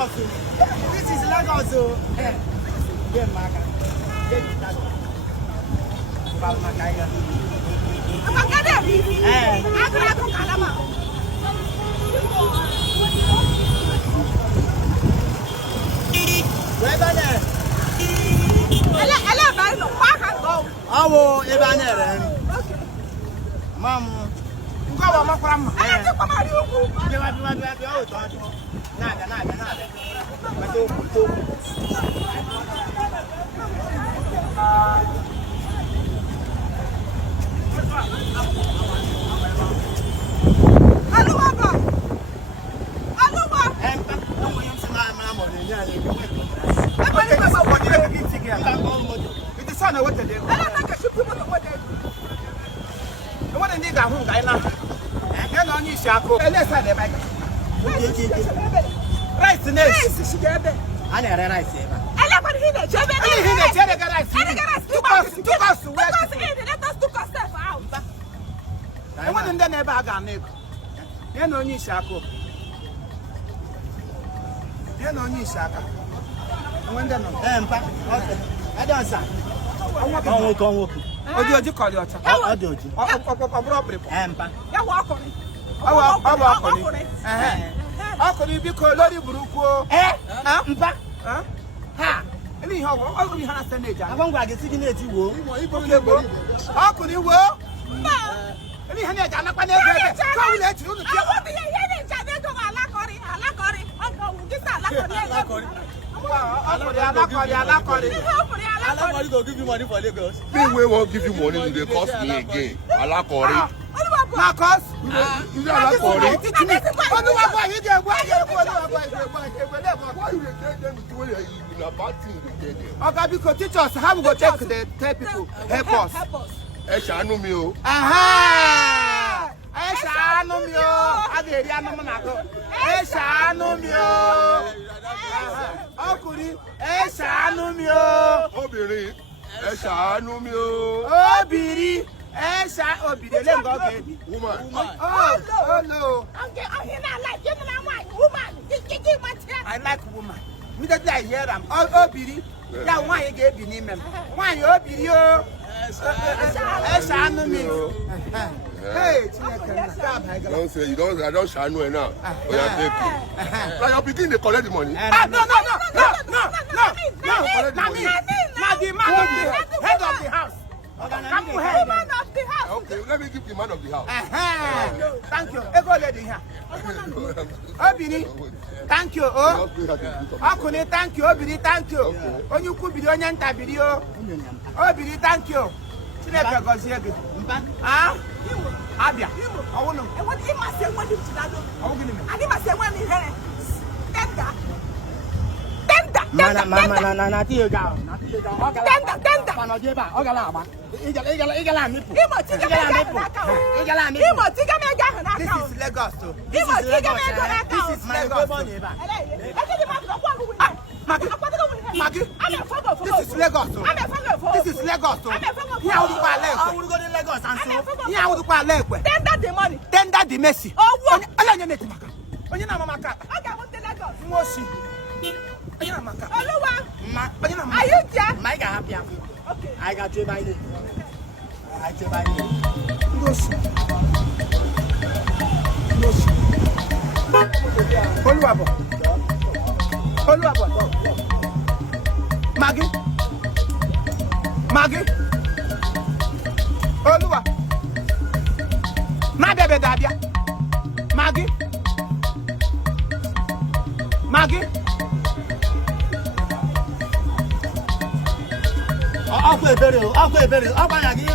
Lagos. This is Lagos. Get Maga. Get that. About Magaya. Where are they? Awo Ebanere. Okay. Mom. Go on, my grandma. Nada. Go give you money for Lagos. We won't give you money, they cost me again. Alakori. Marcos? You don't Alakori. Okay, because teach us how we go check the tell people. Help us. Eshanu mi o. Aha! Eshanu mi o. Ageri anu na ko. Eshanu mi o. Ọkùnrin, eshanu mi o. Obìnrin, eshanu mi o. Obìnrin, obìnrin le ngo ke. Woman. Oh no. Okay, I like you know woman. I like woman. Immediately I hear them. Obìnrin. Yeah, why you get bini mem? Why you obìnrin o? Eshanu mi. Hey, don't say you don't. I don't shanu enough. Oh, you take it. Like you begin to collect the money. No. The man of the head of the house. Okay, let me give the man of the house. Thank you. Ego lady here. Obini, thank you. Oh, Akune, thank you. Obini, thank you. Onyu kubi onye nta video. Obini, thank you. Chineke gozie gị. Ah? Abia. Awunu. E wodi ma se wodi tinado. Awu gini me. Ani ma se wani here. Tenda. Na ti ga. Tenda. Panoje ba. Ogala aba. Igala mipu. Imo tiga me ga na This ka. is Lagos too. Imo tiga me ga na ka. This is Lagos. Maggi. This is Lagos too. This is Lagos too. Here we go to Lagos and so. Here we go Lagos. Tender the money. Tender the mercy. Oh what? Onye na maka. Onye na maka. Aga mo Lagos. Nwosi. Onye na maka. Oluwa. Onye na maka. Are you there? My ga happy. Okay. I got you by it. I got you by it. Nwosi. Oluwabo. Maggi. Oluwa. Ma bebe dabia. Maggi.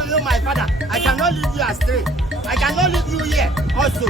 You my father. I cannot leave you astray. I cannot leave you here. Also,